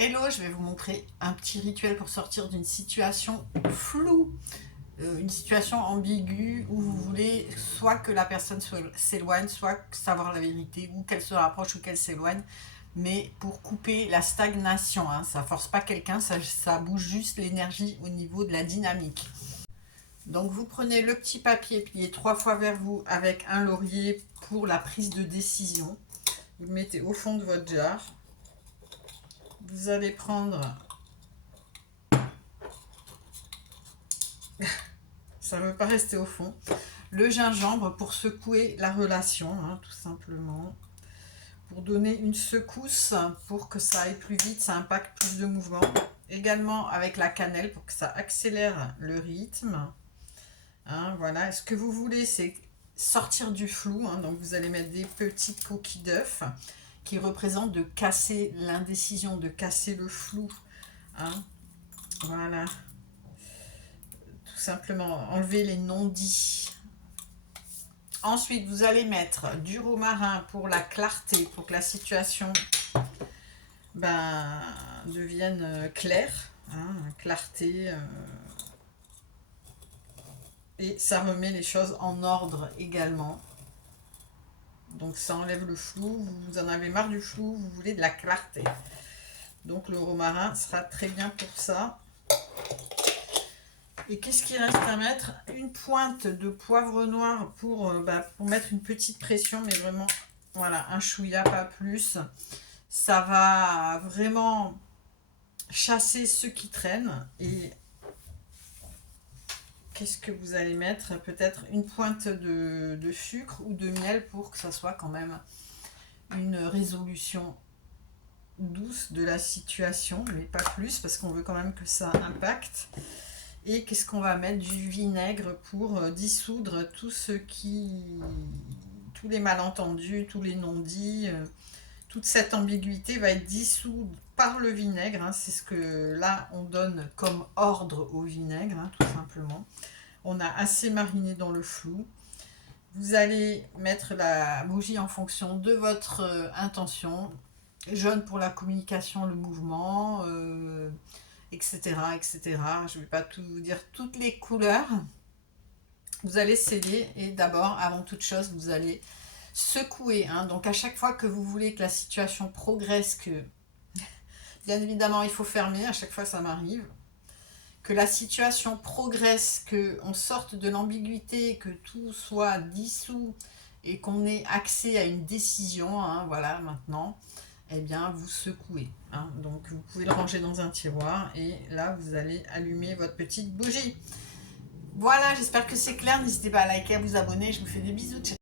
Hello, je vais vous montrer un petit rituel pour sortir d'une situation floue, une situation ambiguë où vous voulez soit que la personne s'éloigne, soit savoir la vérité, ou qu'elle se rapproche ou qu'elle s'éloigne, mais pour couper la stagnation, hein. Ça force pas quelqu'un, ça bouge juste l'énergie au niveau de la dynamique. Donc vous prenez le petit papier plié 3 fois vers vous avec un laurier pour la prise de décision. Vous le mettez au fond de votre jar. Vous allez prendre, ça ne veut pas rester au fond, le gingembre pour secouer la relation, hein, tout simplement. Pour donner une secousse, pour que ça aille plus vite, ça impacte plus de mouvement. Également avec la cannelle pour que ça accélère le rythme. Hein, voilà, ce que vous voulez, c'est sortir du flou. Hein, donc vous allez mettre des petites coquilles d'œufs qui représentent de casser l'indécision, de casser le flou. Hein, voilà. Tout simplement enlever les non-dits. Ensuite, vous allez mettre du romarin pour la clarté, pour que la situation devienne claire, hein, clarté. Et ça remet les choses en ordre également. Donc ça enlève le flou, vous en avez marre du flou, vous voulez de la clarté. Donc le romarin sera très bien pour ça. Et qu'est-ce qu'il reste à mettre? Une pointe de poivre noir pour mettre une petite pression, mais vraiment, voilà, un chouïa, pas plus. Ça va vraiment chasser ceux qui traînent. Et qu'est-ce que vous allez mettre? Peut-être une pointe de sucre ou de miel pour que ça soit quand même une résolution douce de la situation, mais pas plus, parce qu'on veut quand même que ça impacte. Et qu'est-ce qu'on va mettre? Du vinaigre pour dissoudre tous les malentendus, tous les non-dits. Toute cette ambiguïté va être dissoute par le vinaigre. Hein. C'est ce que là, on donne comme ordre au vinaigre, hein, tout simplement. On a assez mariné dans le flou. Vous allez mettre la bougie en fonction de votre intention. Jaune pour la communication, le mouvement, etc., etc. Je ne vais pas tout vous dire toutes les couleurs. Vous allez sceller et d'abord, avant toute chose, vous allez secouer. Hein. Donc à chaque fois que vous voulez que la situation progresse, que bien évidemment il faut fermer, à chaque fois ça m'arrive, que la situation progresse, qu'on sorte de l'ambiguïté, que tout soit dissous et qu'on ait accès à une décision, hein, voilà, maintenant, eh bien, vous secouez. Hein. Donc, vous pouvez le ranger dans un tiroir et là, vous allez allumer votre petite bougie. Voilà, j'espère que c'est clair. N'hésitez pas à liker, à vous abonner. Je vous fais des bisous. Ciao.